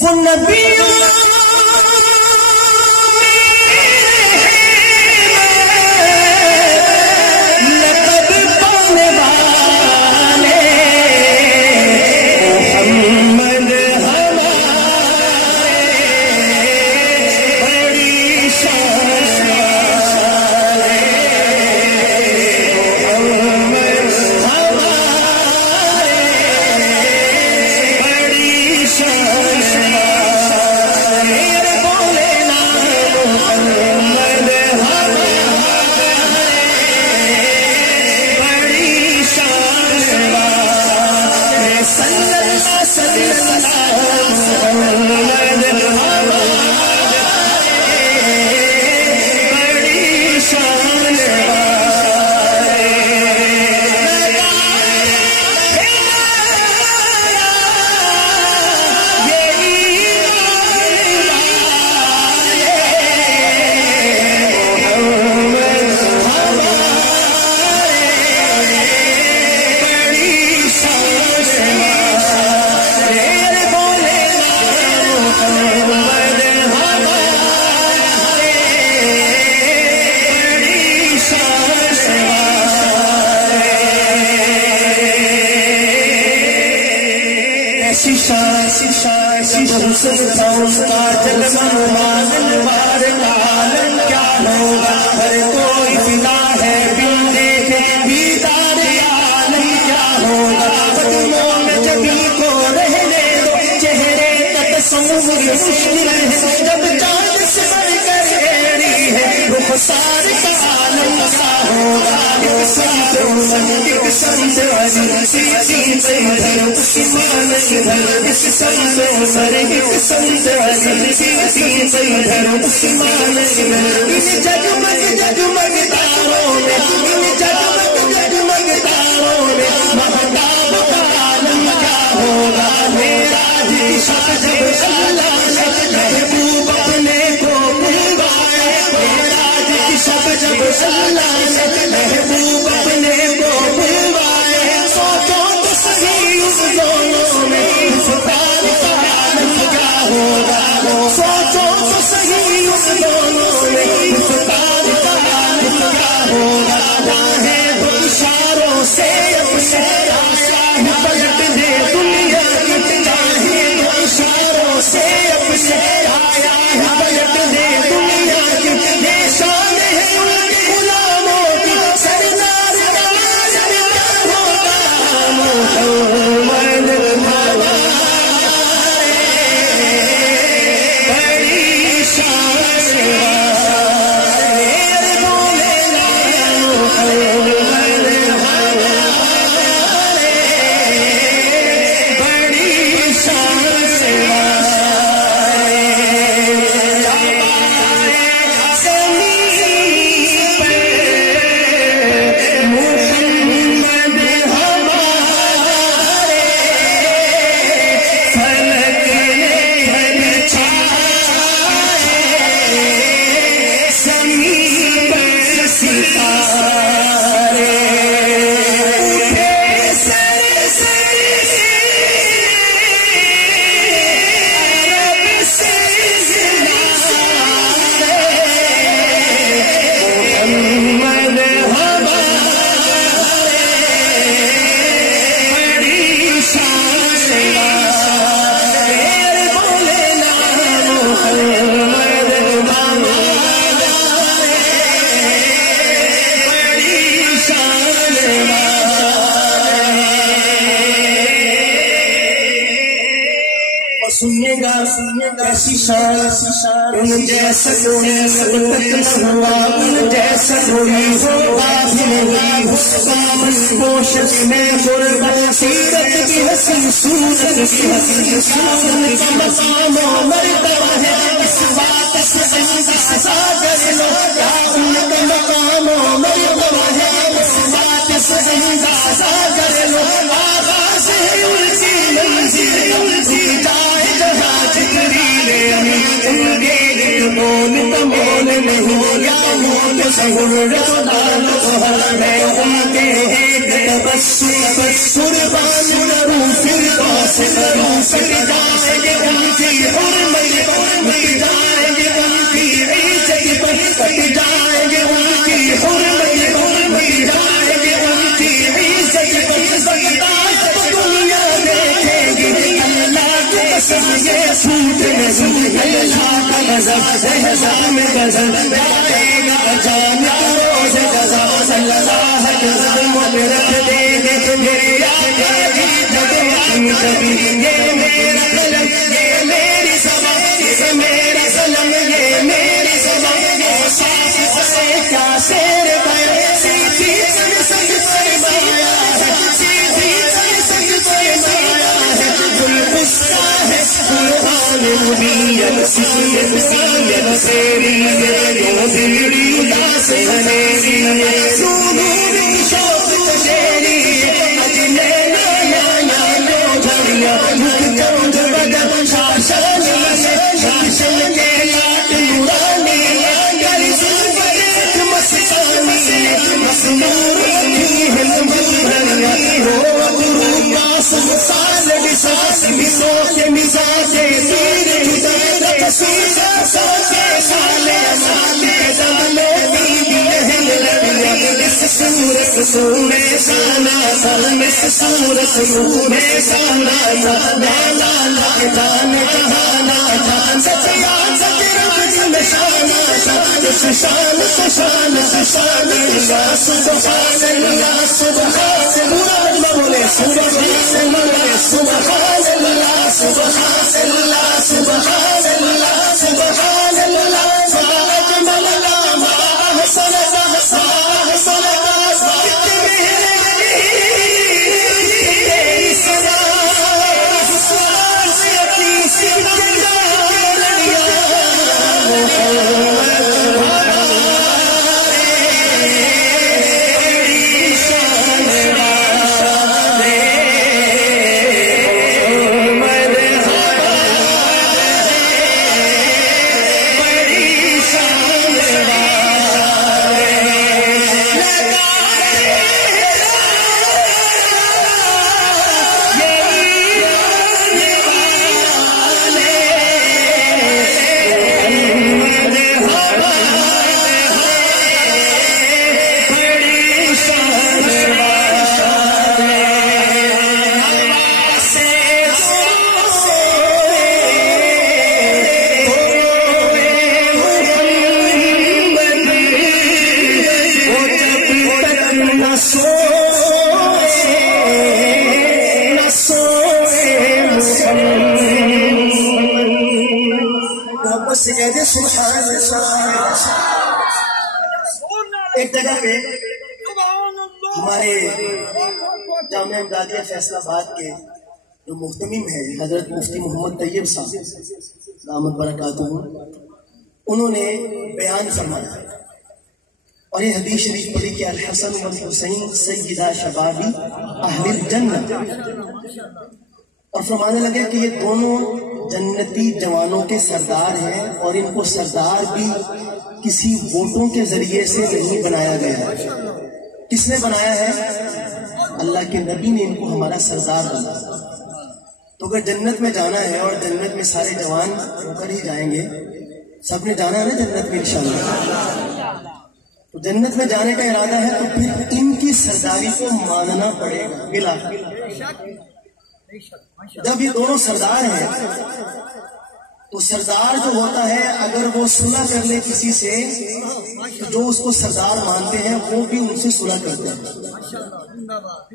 وہ نبیوں ایسی شان ان جیسا کوئی اب تک نہ ہوا، ان جیسا کوئی ہوگا بھی نہیں، اس کا منگوش میں قربان سیرت کی حسن صورت کی حسن شان کا مقام و مرتبہ ہے، اس بات سے اندازہ کر لو کیا ان کا مقام و مرتبہ ہے، اس بات سے اندازہ کر لو آغاز ہے ان کی منزل، ان کی جائے جہاں بول تمول نہیں یا مول سہر رسدان سہر میں ان کے ایک تبسم قربان کروں پھر باس کروں پھر قسم یہ سوٹ نہیں اللہ کا نظر احزام غزل جائے گا جانا روز جزا صلی اللہ قدم رکھ دے گے میرے آقا جی جگمگ کبھی یہ میرا قلم یہ میری زبان یہ میرا قلم یہ میری زبان یہ صاف سے کیا شیر بیان سیدھی سنگ سنگ فرمایا ہے سیدھی سنگ سنگ فرمایا ہے گلبستہ ہے قرآن مبین سید سید سیری یوں دلڑی داس ہنیری سنوری شوق تشیری اجلے نایا نالو جھڑیا مکھ چند بدن شاشانی شاشن کے لاٹ نورانی کر زلفر ایک مسکانی مسنور کی ہلمت بھرنی ہو گرو قاسم سال بساس بسو کے مزاج تیر جدید قصیدہ سو کے سالے سالے زمانے بیدی اہل لڑیا اس صورت سونے سانا سلم اس صورت سونے سانا لا لا لا جان جہانا جان سچیان سچرم نشانا شان سشان سشان سشان اللہ سبحان اللہ سبحان اللہ بولے سبحان اللہ سبحان اللہ سبحان اللہ سبحان اللہ سبحان اللہ فاجمل لا ما احسن احسن احسن ایک جگہ پہ ہمارے جامعہ امدادیہ فیصل آباد کے جو محتمم ہے حضرت مفتی محمد طیب صاحب دامت برکاتہ انہوں نے بیان فرمایا اور یہ حدیث شریف پڑھی کہ الحسن والحسین سیدہ شبابی اہل الجنت اور فرمانے لگے کہ یہ دونوں جنتی جوانوں کے سردار ہیں اور ان کو سردار بھی کسی ووٹوں کے ذریعے سے نہیں بنایا گیا ہے. کس نے بنایا ہے؟ اللہ کے نبی نے ان کو ہمارا سردار بنایا. تو اگر جنت میں جانا ہے اور جنت میں سارے جوان ہو کر ہی جائیں گے, سب نے جانا ہے نا جنت میں انشاءاللہ, تو جنت میں جانے کا ارادہ ہے تو پھر ان کی سرداری کو ماننا پڑے گا بلا. جب یہ دونوں سردار ہیں تو سردار جو ہوتا ہے اگر وہ صلح کر لے کسی سے تو جو اس کو سردار مانتے ہیں وہ بھی ان سے صلح کرتے ہیں,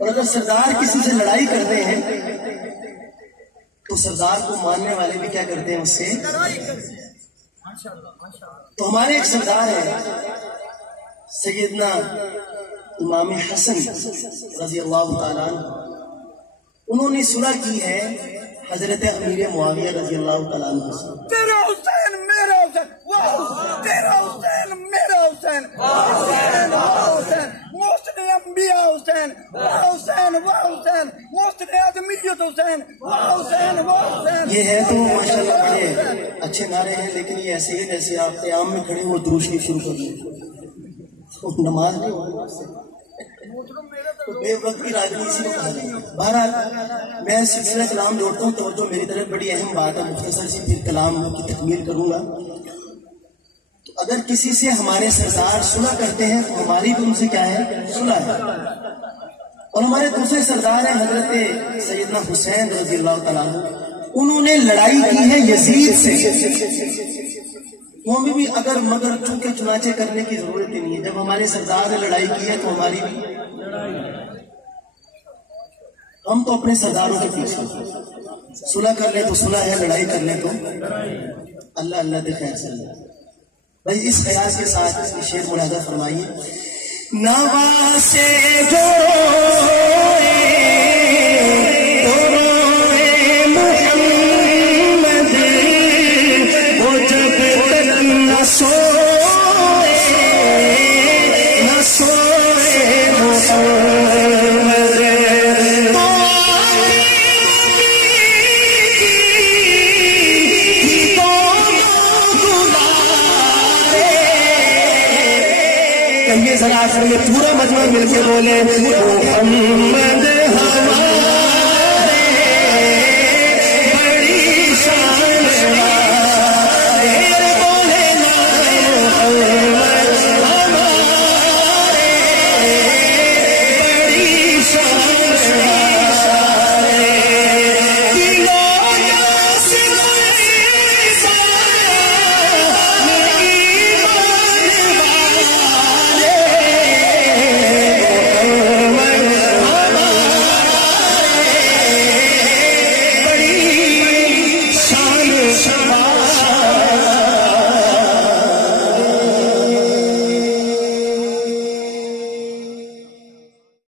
اور اگر سردار کسی سے لڑائی کرتے ہیں تو سردار کو ماننے والے بھی کیا کرتے ہیں, اس سے. تو ہمارے ایک سردار ہیں سیدنا امام حسن رضی اللہ تعالیٰ عنہ, انہوں نے صلح کی ہے حضرت امیر معاویہ رضی اللہ تعالیٰ عنہ سے. تیرا حسین میرا حسین, تیرا حسین میرا حسین, حسین محسن انبیاء حسین, حسین حسین محسن آدمیت حسین, حسین حسین. یہ ہے تو ماشاءاللہ بڑے اچھے نعرے ہیں, لیکن یہ ایسے ہی جیسے آپ قیام میں کھڑے ہو درود شریف شروع کر دیں, نماز نہیں ہو تو بے وقت کی راجنیتی کو کہا جائے. بہرحال میں سلسلہ کلام جوڑتا ہوں, توجہ میری طرف بڑی اہم بات ہے, مختصر سی پھر کلام کی تکمیل کروں گا. تو اگر کسی سے ہمارے سردار صلح کرتے ہیں تو ہماری بھی ان سے کیا ہے, صلح ہے. اور ہمارے دوسرے سردار ہیں حضرت سیدنا حسین رضی اللہ تعالیٰ عنہ, انہوں نے لڑائی کی ہے یزید سے، وہ بھی اگر مگر چونکہ چنانچہ کرنے کی ضرورت ہی نہیں ہے. جب ہمارے سردار نے لڑائی کی ہے تو ہماری بھی ہم تو اپنے سرداروں کے پیچھے صلح کر لیں تو صلح ہے، لڑائی کر لیں تو اللہ اللہ دے خیر سے اللہ. بھائی اس خیال کے ساتھ شعر ملاحظہ فرمائیے. نواسے جو محمد وہ جب تک نہ سوئے نہ سوئے محمد ذرا آخر میں پورا مجمع مل کے بولے محمد